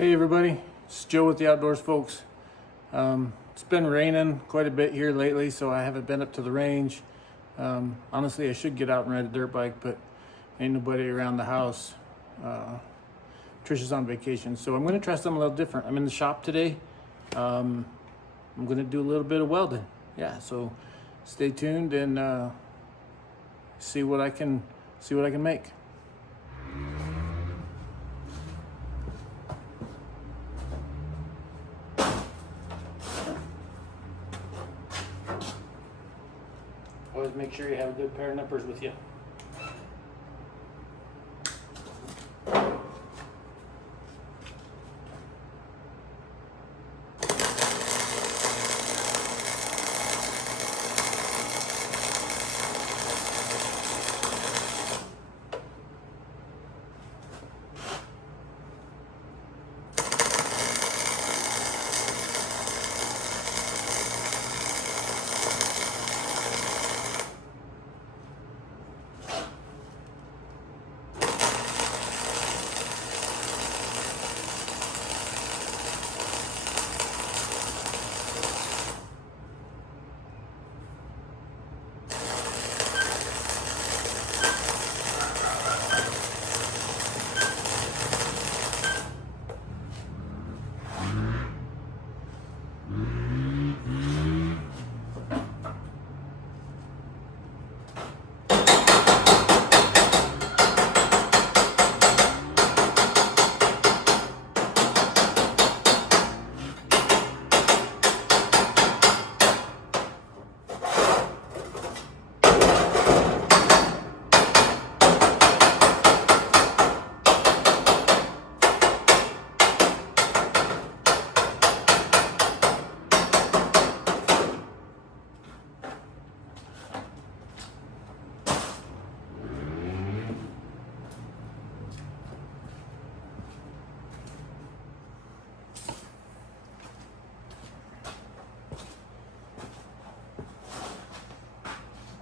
Hey everybody, it's Joe with the Outdoors Folks. It's been raining quite a bit here lately, so I haven't been up to the range. Honestly, I should get out and ride a dirt bike, but ain't nobody around the house. Trisha's on vacation, so I'm gonna try something a little different. I'm in the shop today. I'm gonna do a little bit of welding. Yeah, so stay tuned and see what I can make. Always make sure you have a good pair of nippers with you.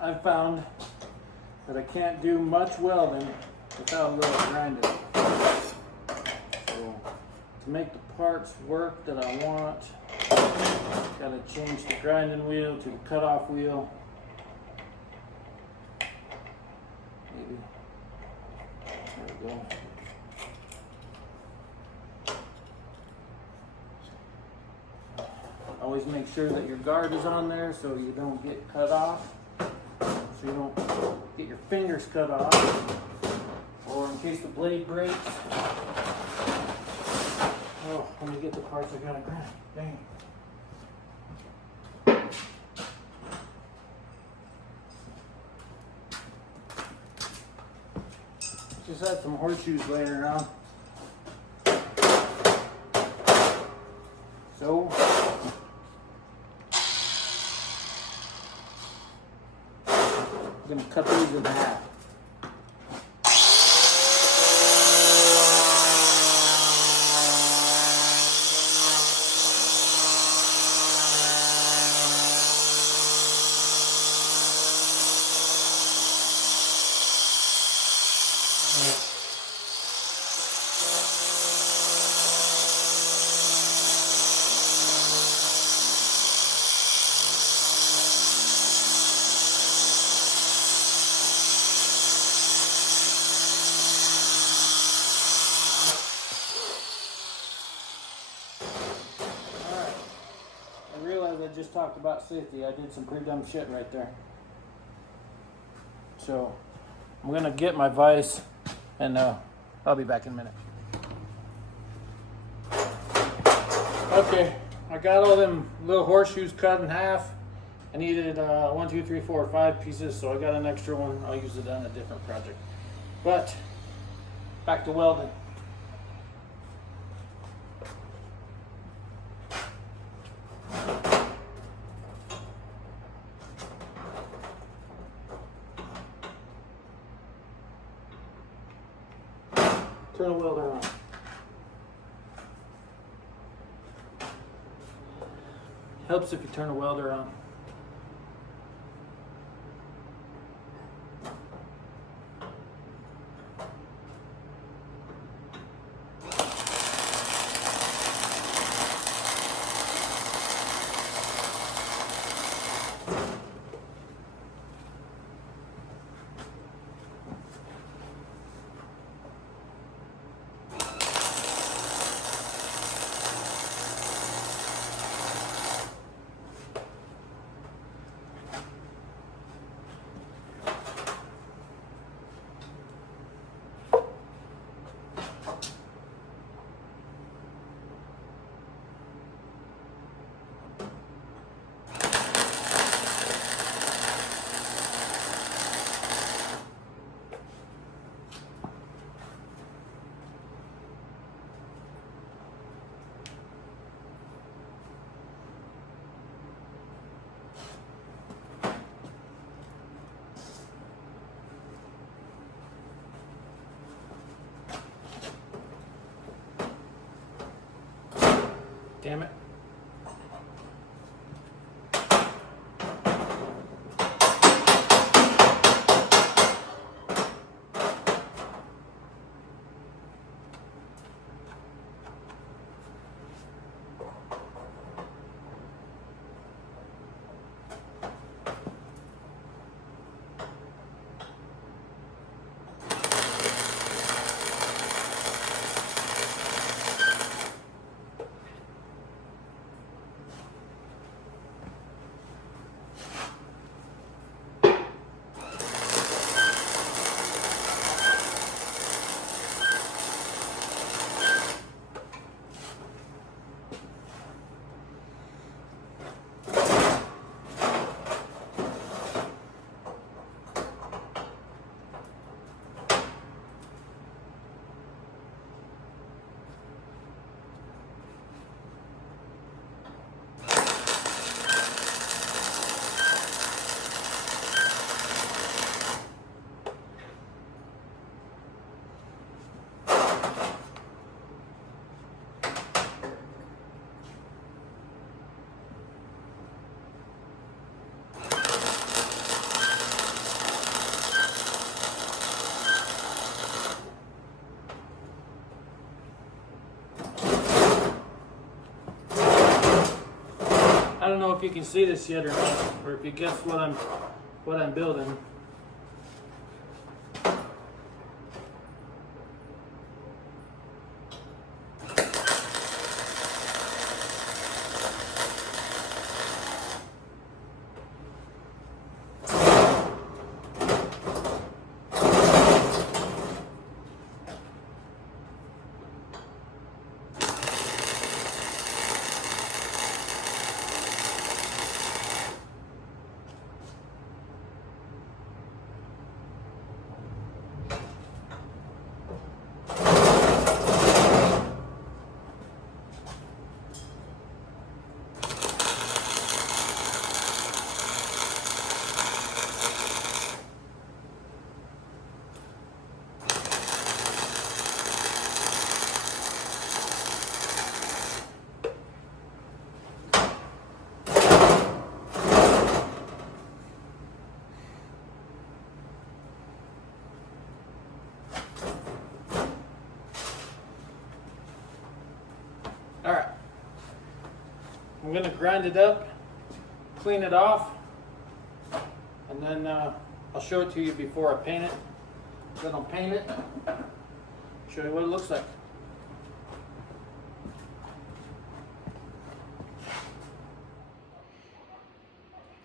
I've found that I can't do much welding without a little grinding. So to make the parts work that I want, gotta change the grinding wheel to the cutoff wheel. Maybe. There we go. Always make sure that your guard is on there so you don't get cut off. So you don't get your fingers cut off, or in case the blade breaks. Oh, let me get the parts I gotta grind. Dang it. Just had some horseshoes laying around. So I'm going to cut these in half. I just talked about safety. I did some pretty dumb shit right there. So I'm gonna get my vise and I'll be back in a minute. Okay, I got all them little horseshoes cut in half. I needed 1, 2, 3, 4, 5 pieces, so I got an extra one. I'll use it on a different project. But back to welding. Turn the welder on. Helps if you turn a welder on. Damn it. I don't know if you can see this yet or not, or if you guess what I'm building. All right, I'm gonna grind it up, clean it off, and then I'll show it to you before I paint it. Then I'll paint it, show you what it looks like.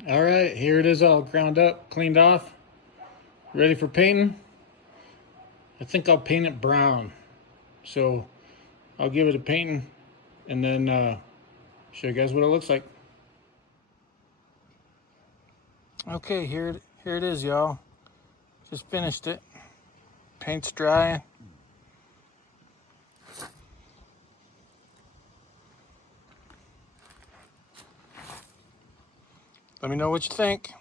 All right, here it is all ground up, cleaned off, ready for painting. I think I'll paint it brown. So I'll give it a painting and then show you guys what it looks like. Okay, here it is, y'all. Just finished it. Paint's drying. Let me know what you think.